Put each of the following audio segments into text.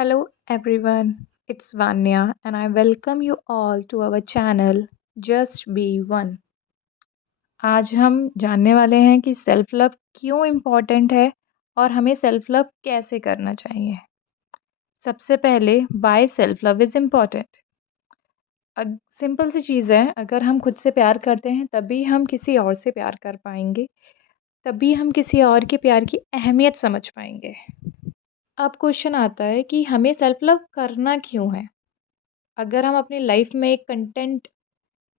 Hello everyone, it's Vanya and I welcome you all to our channel Just Be One। आज हम जानने वाले हैं कि सेल्फ लव क्यों इम्पोर्टेंट है और हमें सेल्फ लव कैसे करना चाहिए। सबसे पहले why self love is important. Simple सी चीज़ है, अगर हम खुद से प्यार करते हैं तभी हम किसी और से प्यार कर पाएंगे, तभी हम किसी और के प्यार की अहमियत समझ पाएंगे। अब क्वेश्चन आता है कि हमें सेल्फ लव करना क्यों है। अगर हम अपनी लाइफ में एक कंटेंट,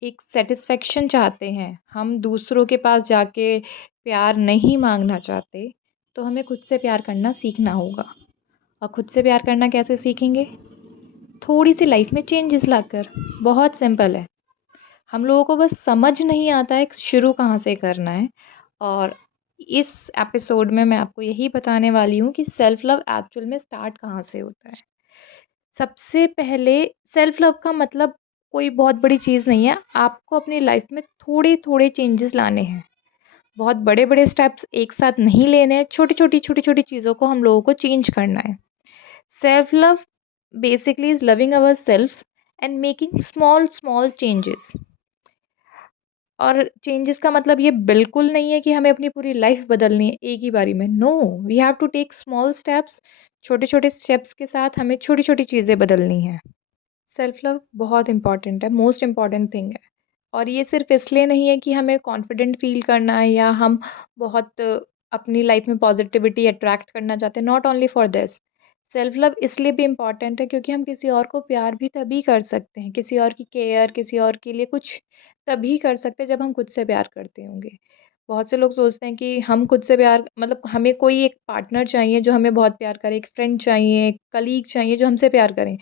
एक सेटिस्फेक्शन चाहते हैं, हम दूसरों के पास जाके प्यार नहीं मांगना चाहते, तो हमें खुद से प्यार करना सीखना होगा। और खुद से प्यार करना कैसे सीखेंगे? थोड़ी सी लाइफ में चेंजेस लाकर। बहुत सिंपल है, हम लोगों को बस समझ नहीं आता है शुरू कहाँ से करना है। और इस एपिसोड में मैं आपको यही बताने वाली हूँ कि सेल्फ लव एक्चुअल में स्टार्ट कहाँ से होता है। सबसे पहले सेल्फ लव का मतलब कोई बहुत बड़ी चीज़ नहीं है, आपको अपनी लाइफ में थोड़े-थोड़े चेंजेस लाने हैं। बहुत बड़े-बड़े स्टेप्स एक साथ नहीं लेने हैं, छोटी-छोटी चीज़ों को हम लोगों को चेंज करना है। Self love basically is loving ourself and making small changes. और चेंजेस का मतलब ये बिल्कुल नहीं है कि हमें अपनी पूरी लाइफ बदलनी है एक ही बारी में। No, we have to take small steps. छोटे-छोटे स्टेप्स के साथ हमें छोटी-छोटी चीज़ें बदलनी हैं। सेल्फ लव बहुत इम्पॉर्टेंट है, मोस्ट इम्पॉर्टेंट थिंग है। और ये सिर्फ इसलिए नहीं है कि हमें कॉन्फिडेंट फील करना है या हम बहुत अपनी लाइफ में पॉजिटिविटी अट्रैक्ट करना चाहते हैं। Not only for this, self love इसलिए भी इम्पॉर्टेंट है क्योंकि हम किसी और को प्यार भी तभी कर सकते हैं, किसी और की केयर, किसी और के लिए कुछ तभी कर सकते हैं जब हम खुद से प्यार करते होंगे। बहुत से लोग सोचते हैं कि हम खुद से प्यार मतलब हमें कोई एक पार्टनर चाहिए जो हमें बहुत प्यार करे, एक फ्रेंड चाहिए, एक कलीग चाहिए जो हमसे प्यार करें।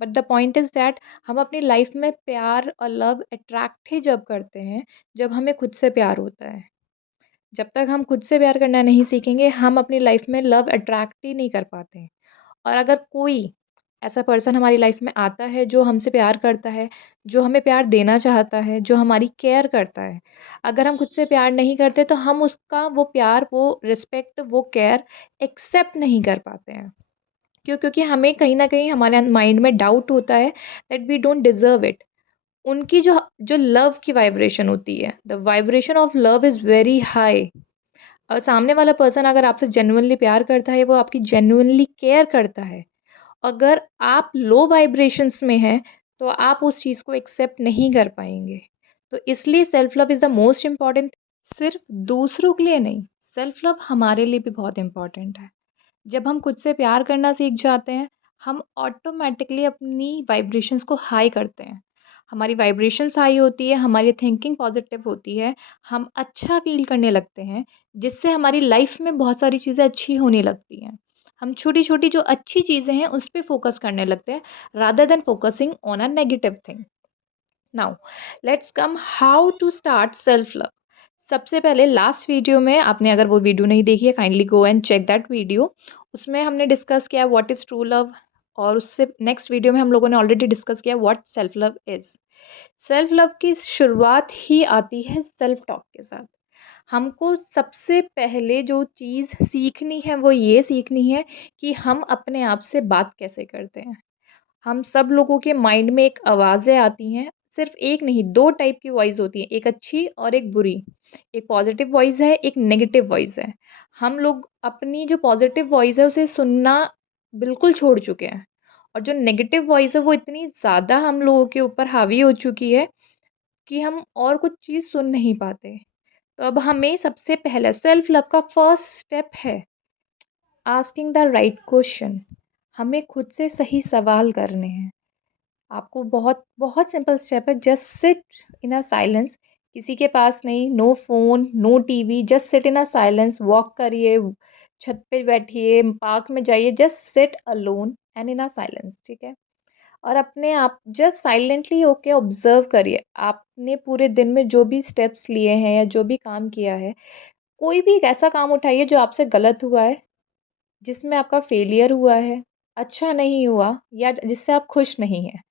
But the point is that हम अपनी लाइफ में प्यार और लव अट्रैक्ट ही जब करते हैं जब हमें खुद से प्यार होता है। जब तक हम खुद से प्यार करना नहीं सीखेंगे, हम अपनी लाइफ में लव अट्रैक्ट ही नहीं कर पाते हैं। और अगर कोई ऐसा पर्सन हमारी लाइफ में आता है जो हमसे प्यार करता है, जो हमें प्यार देना चाहता है, जो हमारी केयर करता है, अगर हम खुद से प्यार नहीं करते तो हम उसका वो प्यार, वो रिस्पेक्ट, वो केयर एक्सेप्ट नहीं कर पाते हैं। क्यों? क्योंकि हमें कहीं न कहीं हमारे माइंड में डाउट होता है that we don't deserve it. उनकी जो जो लव की वाइब्रेशन होती है, the vibration of love is very high. और सामने वाला पर्सन अगर आपसे जेन्युइनली प्यार करता है, वो आपकी जेन्युइनली केयर करता है। अगर आप लो वाइब्रेशंस में हैं, तो आप उस चीज़ को एक्सेप्ट नहीं कर पाएँगे। तो इसलिए self love is the most important. सिर्फ दूसरों के लिए नहीं, सेल्फ लव हमारे लिए भी बहुत इम्पोर्टेंट है। जब हम खुद से प्यार करना सीख जाते हैं, हम ऑटोमैटिकली अपनी वाइब्रेशंस को हाई करते हैं। हमारी वाइब्रेशंस हाई होती है, हमारी थिंकिंग पॉजिटिव होती है, हम अच्छा फ़ील करने लगते हैं, जिससे हमारी लाइफ में बहुत सारी चीज़ें अच्छी होने लगती हैं। हम छोटी-छोटी जो अच्छी चीज़ें हैं, उस पे फ़ोकस करने लगते हैं, rather than focusing on a negative thing. Now let's come how to start self love. सबसे पहले लास्ट वीडियो में आपने अगर वो वीडियो नहीं देखी है, kindly go and check that video. उसमें हमने डिस्कस किया व्हाट इज़ ट्रू लव। और उससे नेक्स्ट वीडियो में हम लोगों ने ऑलरेडी डिस्कस किया what self love is. Self love की शुरुआत ही आती है सेल्फ टॉक के साथ। हमको सबसे पहले जो चीज़ सीखनी है वो ये सीखनी है कि हम अपने आप से बात कैसे करते हैं। हम सब लोगों के माइंड में एक आवाज़ें आती हैं, सिर्फ़ एक नहीं 2 टाइप की वॉइस होती हैं, एक अच्छी और एक बुरी। एक पॉज़िटिव वॉइस है, एक नेगेटिव वॉइस है। हम लोग अपनी जो पॉज़िटिव वॉइस है उसे सुनना बिल्कुल छोड़ चुके हैं, और जो नेगेटिव वॉइस है वो इतनी ज़्यादा हम लोगों के ऊपर हावी हो चुकी है कि हम और कुछ चीज़ सुन नहीं पाते। तो अब हमें सबसे पहला सेल्फ लव का फर्स्ट स्टेप है आस्किंग द राइट क्वेश्चन। हमें खुद से सही सवाल करने हैं। आपको बहुत बहुत सिंपल स्टेप है, just sit in a silence. किसी के पास नहीं, no phone, no TV, just sit in a silence. Walk करिए, छत पे बैठिए, पार्क में जाइए, just sit alone and in a silence, ठीक है? और अपने आप जस्ट साइलेंटली होके ऑब्ज़र्व करिए। आपने पूरे दिन में जो भी स्टेप्स लिए हैं या जो भी काम किया है, कोई भी एक ऐसा काम उठाइए जो आपसे गलत हुआ है, जिसमें आपका फेलियर हुआ है, अच्छा नहीं हुआ या जिससे आप खुश नहीं हैं।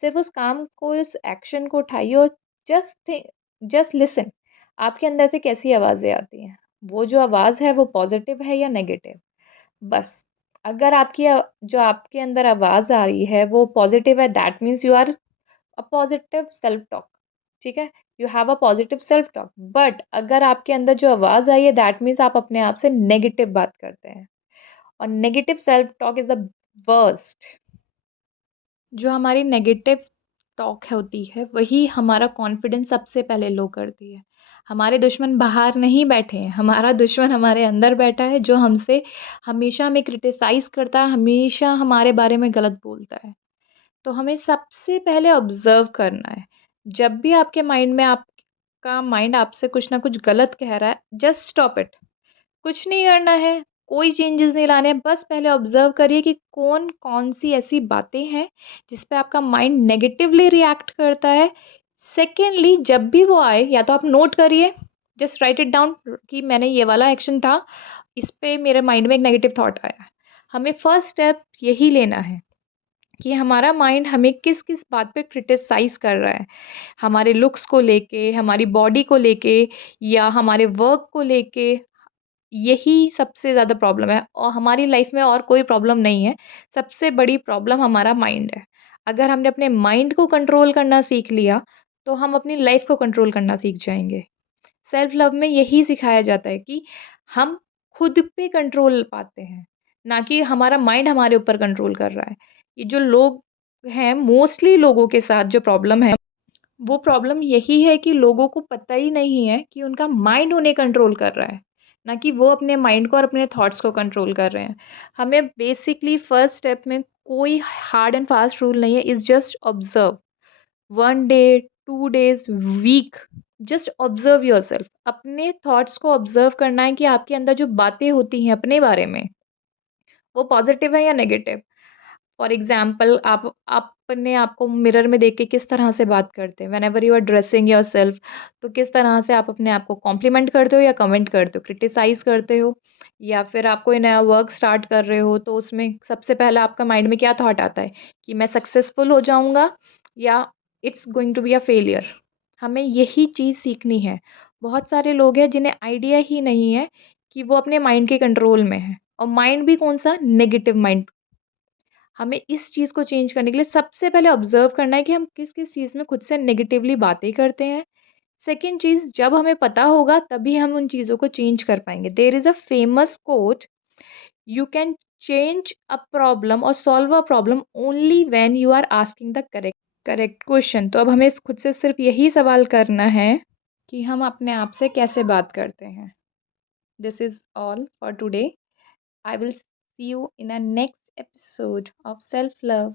सिर्फ़ उस काम को, उस एक्शन को उठाइए और जस्ट लिसन। आपके अंदर से कैसी आवाज़ें आती हैं? वो जो आवाज़ है वो पॉज़िटिव है या नेगेटिव? बस अगर जो आपके अंदर आवाज़ आ रही है वो पॉज़िटिव है, that means you are a positive self talk, ठीक है? You have a positive self talk. But अगर आपके अंदर जो आवाज़ आई है दैट मीन्स आप अपने आप से नेगेटिव बात करते हैं, और negative self talk is the worst. जो हमारी नेगेटिव टॉक होती है वही हमारा कॉन्फिडेंस सबसे पहले लो करती है। हमारे दुश्मन बाहर नहीं बैठे हैं, हमारा दुश्मन हमारे अंदर बैठा है, जो हमसे हमेशा हमें क्रिटिसाइज़ करता है, हमेशा हमारे बारे में गलत बोलता है। तो हमें सबसे पहले ऑब्ज़र्व करना है। जब भी आपके माइंड में आपका माइंड आपसे कुछ ना कुछ गलत कह रहा है, जस्ट स्टॉप इट। कुछ नहीं करना है, कोई चेंजेस नहीं लाने हैं, बस पहले ऑब्ज़र्व करिए कि कौन-कौन सी ऐसी बातें हैं, जिस पे आपका माइंड नेगेटिवली रिएक्ट करता है। सेकेंडली, जब भी वो आए, या तो आप नोट करिए, जस्ट राइट इट डाउन कि मैंने ये वाला एक्शन था, इस पे मेरे माइंड में एक नेगेटिव थॉट आया। हमें फर्स्ट स्टेप यही लेना है कि हमारा माइंड हमें किस-किस बात पे क्रिटिसाइज़ कर रहा है। हमारे लुक्स को लेके, हमारी बॉडी को लेके, या हमारे वर्क को लेके। यही सबसे ज़्यादा प्रॉब्लम है, और हमारी लाइफ में और कोई प्रॉब्लम नहीं है। सबसे बड़ी प्रॉब्लम हमारा माइंड है। अगर हमने अपने माइंड को कंट्रोल करना सीख लिया, तो हम अपनी लाइफ को कंट्रोल करना सीख जाएँगे। सेल्फ लव में यही सिखाया जाता है कि हम खुद पे कंट्रोल पाते हैं, ना कि हमारा माइंड हमारे ऊपर कंट्रोल कर रहा है। ये जो लोग हैं, मोस्टली लोगों के साथ जो प्रॉब्लम है, वो प्रॉब्लम यही है कि लोगों को पता ही नहीं है कि उनका माइंड उन्हें कंट्रोल कर रहा है, ना कि वो अपने माइंड को और अपने थॉट्स को कंट्रोल कर रहे हैं। हमें बेसिकली फर्स्ट स्टेप में कोई हार्ड एंड फास्ट रूल नहीं है, is just observe. 1 day, 2 days, week, just observe yourself. अपने थॉट्स को ऑब्ज़र्व करना है कि आपके अंदर जो बातें होती हैं अपने बारे में, वो पॉज़िटिव है या नेगेटिव। फॉर एग्ज़ाम्पल, आप अपने आप को मिरर में देख के किस तरह से बात करते हैं? Whenever you are dressing yourself, तो किस तरह से आप अपने आप को कॉम्प्लीमेंट करते हो या कमेंट करते हो, क्रिटिसाइज़ करते हो? या फिर आप कोई नया वर्क स्टार्ट कर रहे हो, तो उसमें सबसे पहले आपका माइंड में क्या थॉट आता है कि मैं सक्सेसफुल हो जाऊँगा, या it's going to be a failure? हमें यही चीज़ सीखनी है। बहुत सारे लोग हैं जिन्हें आइडिया ही नहीं है कि वो अपने माइंड के कंट्रोल में हैं, और माइंड भी कौन-सा? Negative mind. हमें इस चीज़ को चेंज करने के लिए सबसे पहले ऑब्ज़र्व करना है कि हम किस-किस चीज़ में खुद से नेगेटिवली बातें करते हैं। सेकंड चीज़, जब हमें पता होगा तभी हम उन चीज़ों को चेंज कर पाएँगे। There is a famous quote, "you can change a problem और solve a problem only when you are asking the correct correct question." तो अब हमें खुद से सिर्फ़ यही सवाल करना है कि हम अपने आप से कैसे बात करते हैं। This is all for today. I will see you in a next episode of Self Love.